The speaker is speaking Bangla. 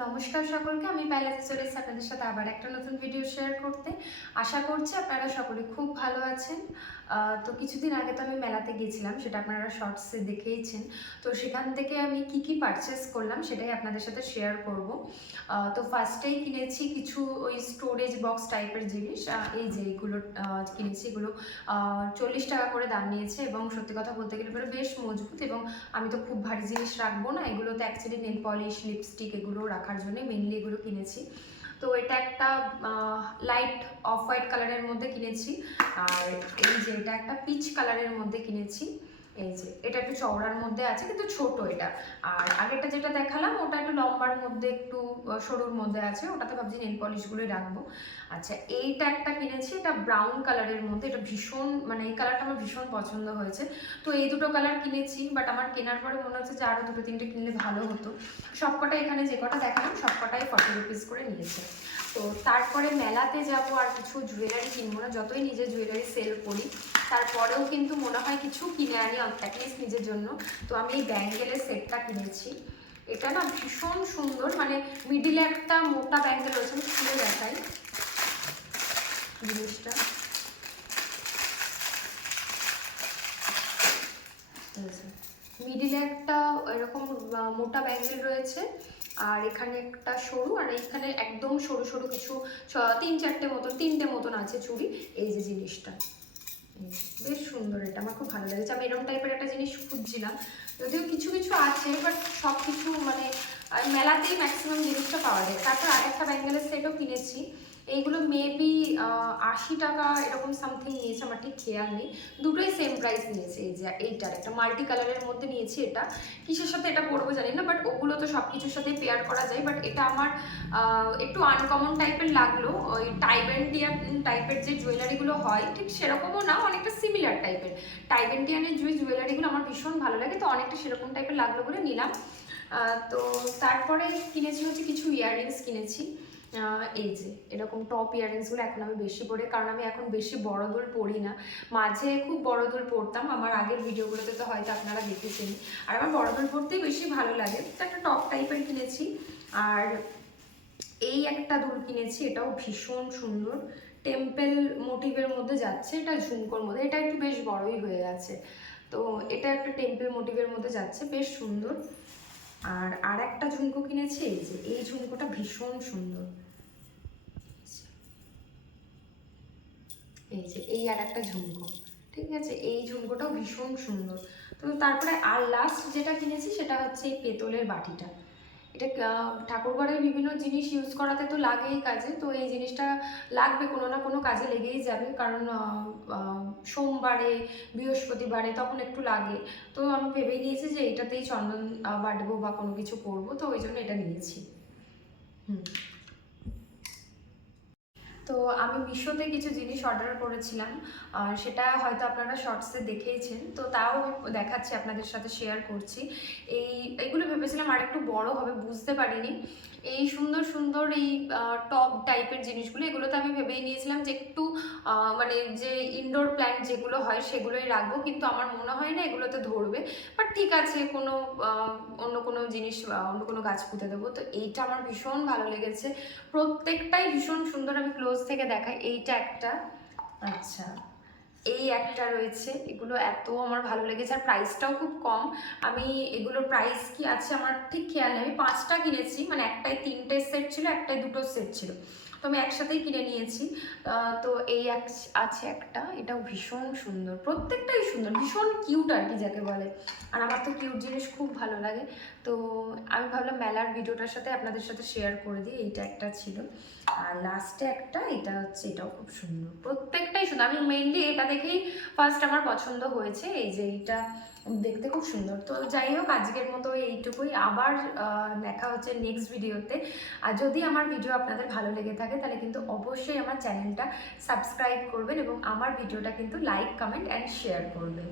নমস্কার সকলকে, আমি বেলাতে চলে এসেছি আপনাদের সাথে আবার একটা নতুন ভিডিও শেয়ার করতে। আশা করছি আপনারা সকলে খুব ভালো আছেন। তো কিছুদিন আগে তো আমি মেলাতে গিয়েছিলাম, সেটা আপনারা শর্টসে দেখেইছেন। তো সেখান থেকে আমি কি কি পারচেস করলাম সেটাই আপনাদের সাথে শেয়ার করব। তো ফার্স্টেই কিনেছি কিছু ওই স্টোরেজ বক্স টাইপের জিনিস। এই যে এইগুলো কিনেছি, এগুলো 40 টাকা করে দাম নিয়েছে এবং সত্যি কথা বলতে গেলে এগুলো বেশ মজবুত এবং আমি তো খুব ভারী জিনিস রাখবো না, এগুলোতে অ্যাকচুয়ালি নেল পলিশ, লিপস্টিক এগুলো রাখার জন্য মেনলি এগুলো কিনেছি। তো এটা একটা লাইট অফ হোয়াইট কালারের মধ্যে কিনেছি, আর এই যে এটা একটা পিচ কালারের মধ্যে কিনেছি। এই যে এটা একটু চওড়ার মধ্যে আছে কিন্তু ছোট এটা। আর আগেরটা যেটা দেখালাম ওটা একটু লম্বার মধ্যে, একটু সরুর মধ্যে আছে, ওটাতে ভাবছি নেল পলিশগুলোই রাখবো। আচ্ছা, এইটা একটা কিনেছি, এটা ব্রাউন কালারের মধ্যে, এটা ভীষণ মানে এই কালারটা আমার ভীষণ পছন্দ হয়েছে। তো এই দুটো কালার কিনেছি, বাট আমার কেনার পরে মনে হচ্ছে যে আরও দুটো তিনটে কিনলে ভালো হতো। সবকটা এখানে যে কটা দেখালাম সবকটাই 40 রুপিস করে নিয়েছে। তো তারপরে মেলাতে যাব, আর কিছু জুয়েলারি কিনবো না, যতই নিজে জুয়েলারি সেল করি তারপরেও কিন্তু মনে হয় কিছু কিনে আনি অ্যাটলিস্ট নিজের জন্য। তো আমি এই ব্যাঙ্গেলের সেটটা কিনেছি। এটা না ভীষণ সুন্দর, মানে মিডিলে একটা মোটা ব্যাঙ্গেল রয়েছে, আমি খুলে দেখাই জিনিসটা। মিডিলে একটা এরকম মোটা ব্যাঙ্গেল রয়েছে, আর এখানে একটা সরু, আর এখানে একদম সরু সরু কিছু তিনটে মতন আছে চুড়ি। এই যে জিনিসটা বেশ সুন্দর, এটা আমার খুব ভালো লেগেছে। আমি এরকম টাইপের একটা জিনিস খুঁজছিলাম, যদিও কিছু কিছু আছে বাট সব কিছু মানে মেলাতেই ম্যাক্সিমাম জিনিসটা পাওয়া যায়। তারপর আরেকটা ব্যাঙ্গেলের সেটও কিনেছি, এইগুলো মেবি 80 টাকা এরকম সামথিং নিয়েছে, আমার ঠিক খেয়াল নেই। দুটোই সেম প্রাইস নিয়েছে। এই যে এইটার একটা মাল্টি কালারের মধ্যে নিয়েছি, এটা কিসের সাথে এটা পরবো জানি না, বাট ওগুলো তো সব কিছুর সাথে পেয়ার করা যায়। বাট এটা আমার একটু আনকমন টাইপের লাগলো, ওই টাইবেন্টিয়ান টাইপের যে জুয়েলারিগুলো হয় ঠিক সেরকমও না, অনেকটা সিমিলার টাইপের। টাইবেন্টিয়ানের যে জুয়েলারিগুলো আমার ভীষণ ভালো লাগে, তো অনেকটা সেরকম টাইপের লাগলো বলে নিলাম। তো তারপরে কিনেছি হচ্ছে কিছু ইয়াররিংস কিনেছি। এই যে এরকম টপ ইয়াররিংসগুলো এখন আমি বেশি পরি, কারণ আমি এখন বেশি বড় দুল পরি না। মাঝে খুব বড় দুল পরতাম, আমার আগের ভিডিওগুলোতে তো হয়তো আপনারা দেখেছেন। আর আমার বড় দুল পরতেই বেশি ভালো লাগে, তো একটা টপ টাইপের কিনেছি। আর এই একটা দুল কিনেছি, এটাও ভীষণ সুন্দর, টেম্পেল মোটিভের মধ্যে যাচ্ছে, এটা ঝুমকোর মধ্যে, এটা একটু বেশ বড়ই হয়ে গেছে। তো এটা একটা টেম্পেল মোটিভের মধ্যে যাচ্ছে, বেশ সুন্দর। আর একটা ঝুমকো কিনেছি, এই যে এই ঝুমকোটা ভীষণ সুন্দর। এই যে এই আর একটা ঝুমকো, ঠিক আছে, এই ঝুমকোটাও ভীষণ সুন্দর। তো তারপরে আর লাস্ট যেটা কিনেছি সেটা হচ্ছে এই পেতলের বাটিটা। এটা ঠাকুরঘরের বিভিন্ন জিনিস ইউজ করাতে তো লাগেই কাজে, তো এই জিনিসটা লাগবে, কোনো না কোনো কাজে লেগেই যাবে, কারণ সোমবারে বৃহস্পতিবারে তখন একটু লাগে। তো আমি ভেবেই নিয়েছি যে এইটাতেই চন্দন বাটবো বা কোনো কিছু করবো, তো ওই জন্য এটা নিয়েছি। তো আমি মিশোতে কিছু জিনিস অর্ডার করেছিলাম, সেটা হয়তো আপনারা শর্টসে দেখেইছেন, তো তাও আমি দেখাচ্ছি, আপনাদের সাথে শেয়ার করছি। এইগুলো ভেবেছিলাম আর একটু বড় হবে, বুঝতে পারিনি। এই সুন্দর সুন্দর এই টপ টাইপের জিনিসগুলো, এগুলোতে আমি ভেবেই নিয়েছিলাম যে একটু মানে যে ইনডোর প্ল্যান্ট যেগুলো হয় সেগুলোই রাখবো, কিন্তু আমার মনে হয় না এগুলোতে ধরবে। বাট ঠিক আছে, কোনো অন্য কোনো জিনিস অন্য কোনো গাছ পুঁতে দেবো। তো এইটা আমার ভীষণ ভালো লেগেছে, প্রত্যেকটাই ভীষণ সুন্দর। আমি ক্লোজ থেকে দেখাই, এইটা একটা, আচ্ছা এই একটা রয়েছে, এগুলো এত আমার ভালো লেগেছে, আর প্রাইসটাও খুব কম। আমি এগুলোর প্রাইস কি আছে আমার ঠিক খেয়াল নেই, আমি 5টা কিনেছি, মানে একটাই 3টে সেট ছিল, একটাই 2টো সেট ছিল, তো আমি একসাথেই কিনে নিয়েছি। তো এই আছে একটা, এটাও ভীষণ সুন্দর, প্রত্যেকটাই সুন্দর, ভীষণ কিউট আর কি যাকে বলে। আর আমার তো কিউট জিনিস খুব ভালো লাগে, তো আমি ভাবলাম মেলার ভিডিওটার সাথে আপনাদের সাথে শেয়ার করে দিই। এইটা একটা ছিল, আর লাস্টে একটা, এটা হচ্ছে, এটাও খুব সুন্দর, প্রত্যেকটাই সুন্দর। আমি মেইনলি এটা দেখেই ফার্স্ট আমার পছন্দ হয়েছে, এই যে এইটা দেখতে খুব সুন্দর। তো যাই হোক, আজকের মতো এইটুকুই, আবার দেখা হচ্ছে নেক্সট ভিডিওতে। আর যদি আমার ভিডিও আপনাদের ভালো লেগে থাকে তাহলে কিন্তু অবশ্যই আমার চ্যানেলটা সাবস্ক্রাইব করবেন এবং আমার ভিডিওটা কিন্তু লাইক, কমেন্ট অ্যান্ড শেয়ার করবেন।